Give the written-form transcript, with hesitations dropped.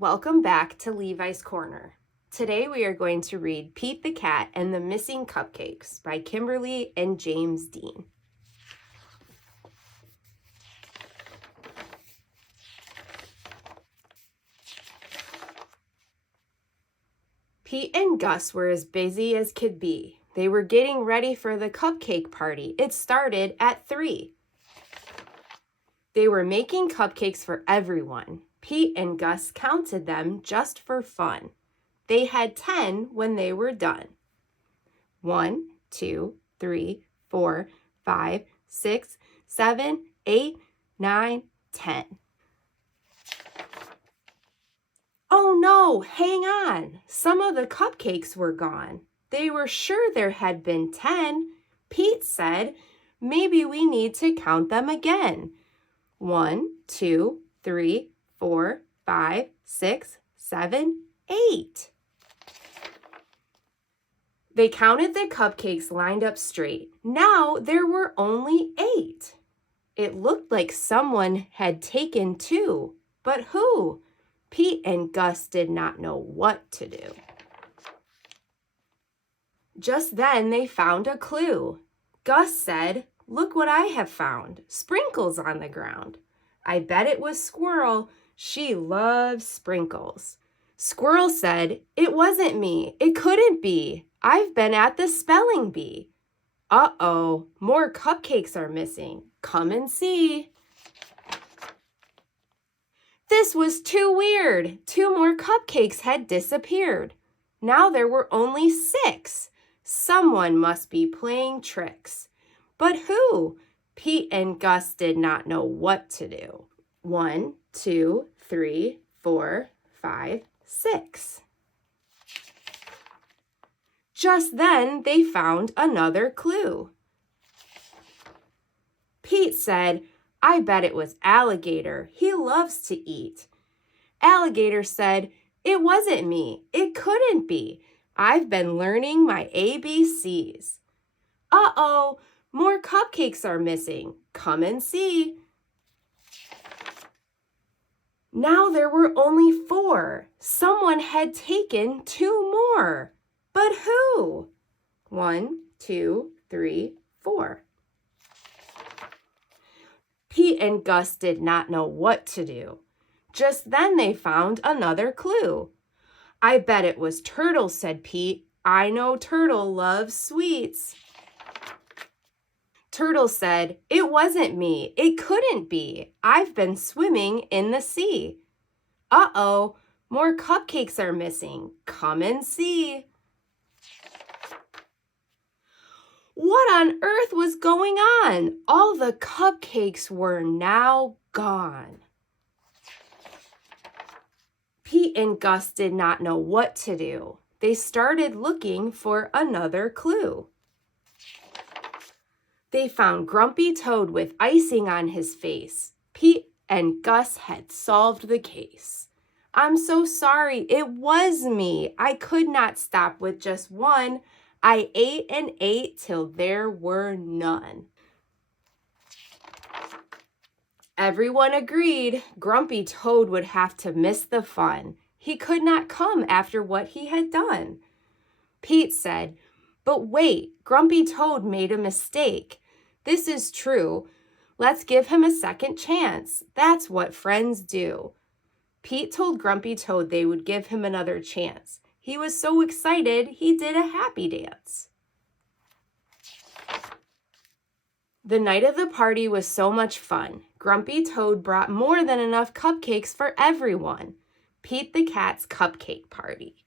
Welcome back to Levi's Corner. Today we are going to read Pete the Cat and the Missing Cupcakes by Kimberly and James Dean. Pete and Gus were as busy as could be. They were getting ready for the cupcake party. It started at 3. They were making cupcakes for everyone. Pete and Gus counted them just for fun. They had 10 when they were done. 1, 2, 3, 4, 5, 6, 7, 8, 9, 10. Oh no, hang on. Some of the cupcakes were gone. They were sure there had been 10. Pete said, maybe we need to count them again. 1, 2, 3, 4, 5, 6, 7, 8. They counted the cupcakes lined up straight. Now there were only 8. It looked like someone had taken 2, but who? Pete and Gus did not know what to do. Just then they found a clue. Gus said, "Look what I have found. Sprinkles on the ground. I bet it was Squirrel. She loves sprinkles." Squirrel said, "It wasn't me. It couldn't be. I've been at the spelling bee." Uh-oh, more cupcakes are missing. Come and see. This was too weird. 2 more cupcakes had disappeared. Now there were only 6. Someone must be playing tricks. But who? Pete and Gus did not know what to do. 1, 2, 3, 4, 5, 6. Just then they found another clue. Pete said, "I bet it was Alligator. He loves to eat." Alligator said, "It wasn't me. It couldn't be. I've been learning my ABCs." Uh-oh, more cupcakes are missing. Come and see. Now there were only 4. Someone had taken 2 more. But who? 1, 2, 3, 4. Pete and Gus did not know what to do. Just then they found another clue. "I bet it was Turtle," said Pete. "I know Turtle loves sweets." Turtle said, "It wasn't me. It couldn't be. I've been swimming in the sea." Uh-oh, more cupcakes are missing. Come and see. What on earth was going on? All the cupcakes were now gone. Pete and Gus did not know what to do. They started looking for another clue. They found Grumpy Toad with icing on his face. Pete and Gus had solved the case. "I'm so sorry, it was me. I could not stop with just one. I ate and ate till there were none." Everyone agreed Grumpy Toad would have to miss the fun. He could not come after what he had done. Pete said, "But wait, Grumpy Toad made a mistake. This is true. Let's give him a second chance. That's what friends do." Pete told Grumpy Toad they would give him another chance. He was so excited, he did a happy dance. The night of the party was so much fun. Grumpy Toad brought more than enough cupcakes for everyone. Pete the Cat's cupcake party.